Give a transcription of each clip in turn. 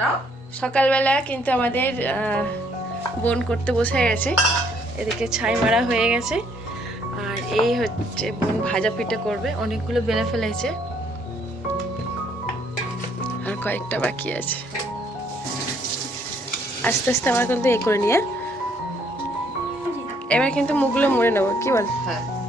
দাও। সকালবেলা কিন্তু আমাদের বোন করতে বসে গেছে। এদিকে ছাই মারা হয়ে গেছে। আর এই হচ্ছে বোন ভাজা পিঠে করবে। অনেকগুলো বেলে ফেলেছে। আর কয়েকটা বাকি আছে। আস্তে আস্তে আমার কিন্তু এ করে নিয়ে এবার কিন্তু মুখগুলো মরে নেব। কি বল? হ্যাঁ।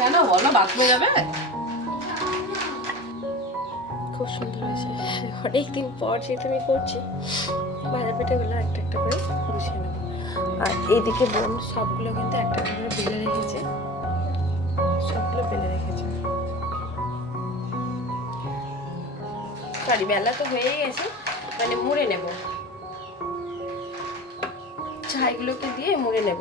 কেন? বলো বাথরুমে যাবে? খুব সুন্দর হয়েছে। অনেকদিন পর যেহেতু আমি করছি ভাজা পিঠেগুলো একটা একটা করে গুছিয়ে নেব। আর এইদিকে বোন সবগুলো কিন্তু একটা একটা করে বেলে রেখেছে। সবগুলো বেলে রেখেছে। সরি বেলা তো হয়েই গেছে মানে মুড়ে নেব। ছাইগুলোকে দিয়ে মুড়ে নেব।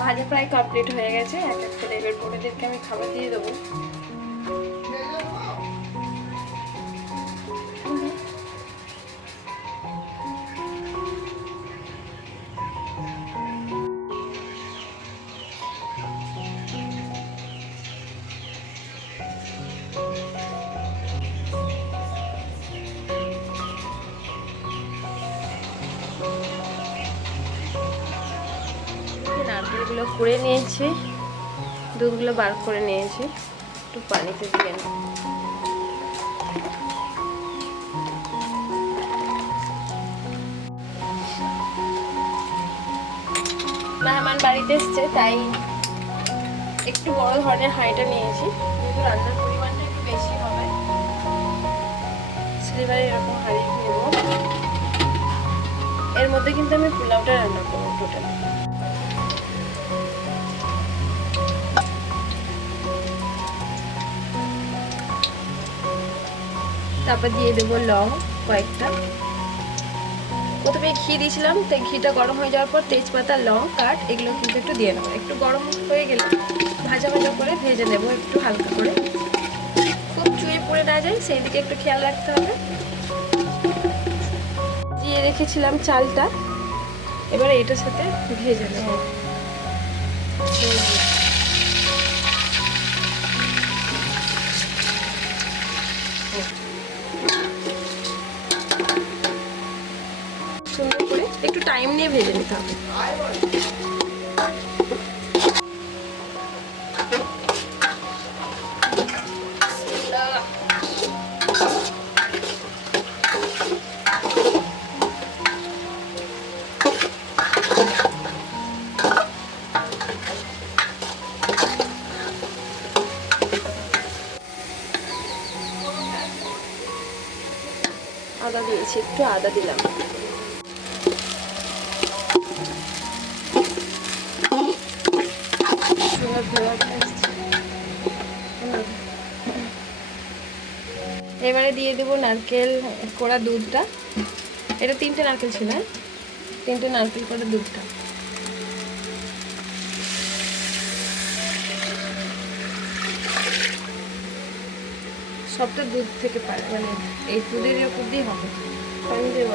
ভাজা প্রায় কমপ্লিট হয়ে গেছে। এক এক করে এবার বোনেদেরকে আমি খাবার দিয়ে দেবো। কুড়ে নিয়েছি। দুধগুলো বার করে নিয়েছি। একটু পানিতে দিয়ে মেহমান বাড়িতে এসছে, তাই একটু বড় ধরনের হাঁড়িটা নিয়েছি। যেহেতু রান্নার পরিমাণটা একটু বেশি হবে সিলিভারে এরকম হাঁড়ি নেব। এর মধ্যে কিন্তু আমি পোলাওটা রান্না করব টোটাল তারপর দিয়ে দেবো লং কয়েকটা। প্রথমে ঘি দিয়েছিলাম তাই ঘিটা গরম হয়ে যাওয়ার পর তেজপাতা, লং, কাঠ, এগুলো কিন্তু একটু দিয়ে নেব একটু গরম হয়ে গেলে ভাজা ভাজা করে ভেজে নেব একটু হালকা করে। খুব চুয়ে পড়ে না যায়, সেই দিকে একটু খেয়াল রাখতে হবে। দিয়ে রেখেছিলাম চালটা। এবারে এটার সাথে ভেজে নেব। টাইম নিয়ে ভেজে নিতে হবে। আদা দিয়েছি একটু আদা দিলাম। এবারে দিয়ে দেবো নারকেল করা দুধটা। এটা তিনটে নারকেল ছিল হ্যাঁ? তিনটে নারকেল কোড়া দুধটা। সবটা দুধ থেকে পারে মানে এই দুধের উপর দিয়ে হবে। দেবো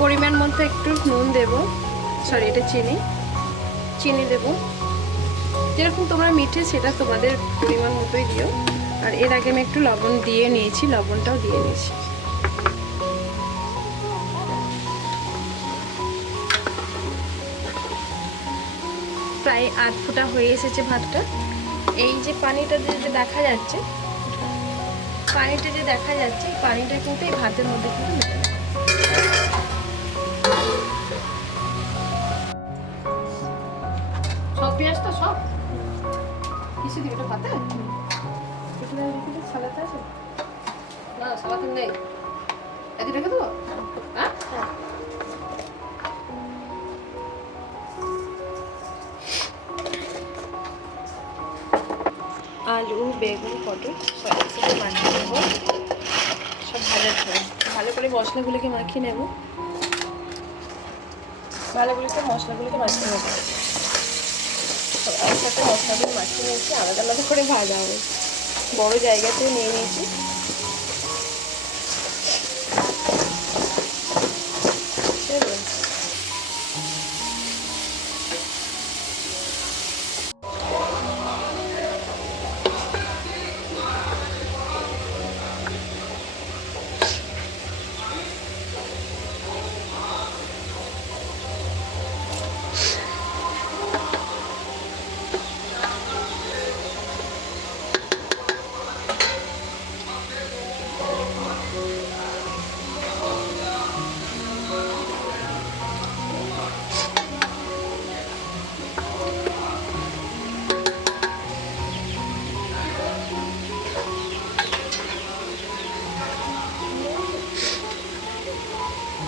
পরিমাণ মতো একটু নুন দেব। সরি এটা চিনি। চিনি দেব। যেরকম তোমরা মিঠে, সেটা তোমাদের পরিমাণ মতোই দিও। আর এর আগে আমি একটু লবণ দিয়ে নিয়েছি, লবণটাও দিয়ে নিয়েছি। প্রায় আধ ফুটা হয়ে এসেছে ভাতটা। এই যে পানিটা যে দেখা যাচ্ছে, পানিটা যে দেখা যাচ্ছে, এই পানিটা কিন্তু এই ভাতের মধ্যে কিন্তু সব পেঁয়াজটা সব? আছে? না নেই। হ্যাঁ? আলু, বেগুন, পটল সব একসাথে মাখিয়ে নেব। সব জন্য ভালো করে মশলাগুলোকে মাখিয়ে নেব। ভালো করে মশলাগুলোকে মাখিয়ে নেব। একসাথে মশলাগুলো মাখিয়ে নিয়েছি আলাদা আলাদা করে ভাজা হবে। বড় জায়গাতে নিয়ে নিয়েছি।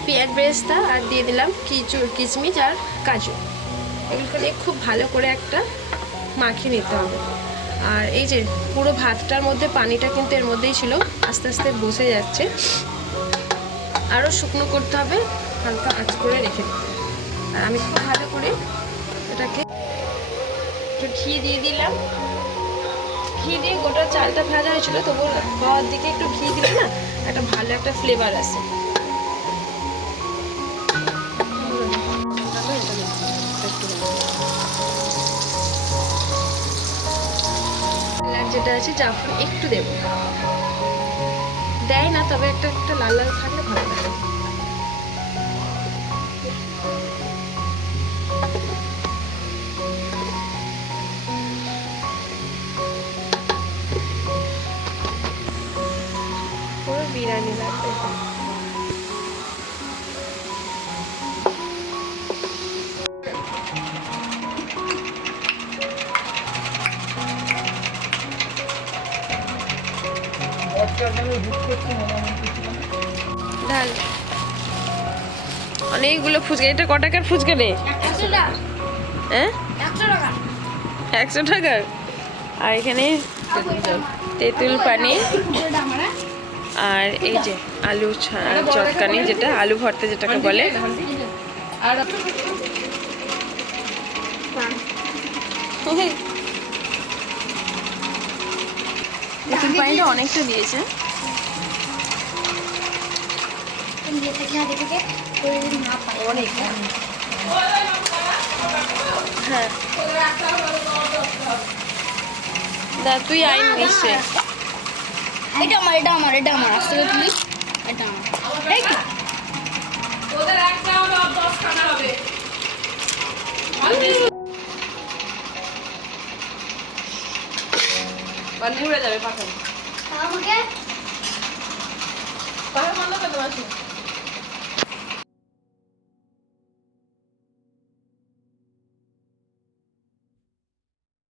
পেঁয়াজ বেরেস্তা আর দিয়ে দিলাম কিচু কিচমিচ আর কাজু। এগুলোকে দিয়ে খুব ভালো করে একটা মাখিয়ে নিতে হবে। আর এই যে পুরো ভাতটার মধ্যে পানিটা কিন্তু এর মধ্যেই ছিল, আস্তে আস্তে বসে যাচ্ছে। আরও শুকনো করতে হবে, হালকা আঁচ করে রেখে আর আমি খুব ভালো করে এটাকে একটু ঘি দিয়ে দিলাম। ঘি দিয়ে গোটা চালটা ভাজা হয়েছিল তবু হওয়ার দিকে একটু ঘি দিলে না একটা ভালো একটা ফ্লেভার আসে। যেটা আছে জাফর একটু দেবো। দেয় না, তবে একটা একটা লাল লাল থাকলে ভালো লাগে। ডাল অনেকগুলো ফুচকা। এটা ক টাকার ফুচকা রে হ্যাঁ? একশো টাকার আর এখানে তেঁতুল পানি আর এই যে আলু ছা- চটকানি যেটা আলু ভর্তা যেটাকে বলে। আর তেঁতুল পানিটা অনেকটা দিয়েছে। হ্যাঁ। দা তুই আইন নিশ্চয় এটা আমার এটা আমার এটা আমার। আসতে তুলি এটা তো। বান্দি উড়ে যাবে পাখা আমাকে? পাখা বন্ধ করে পারছি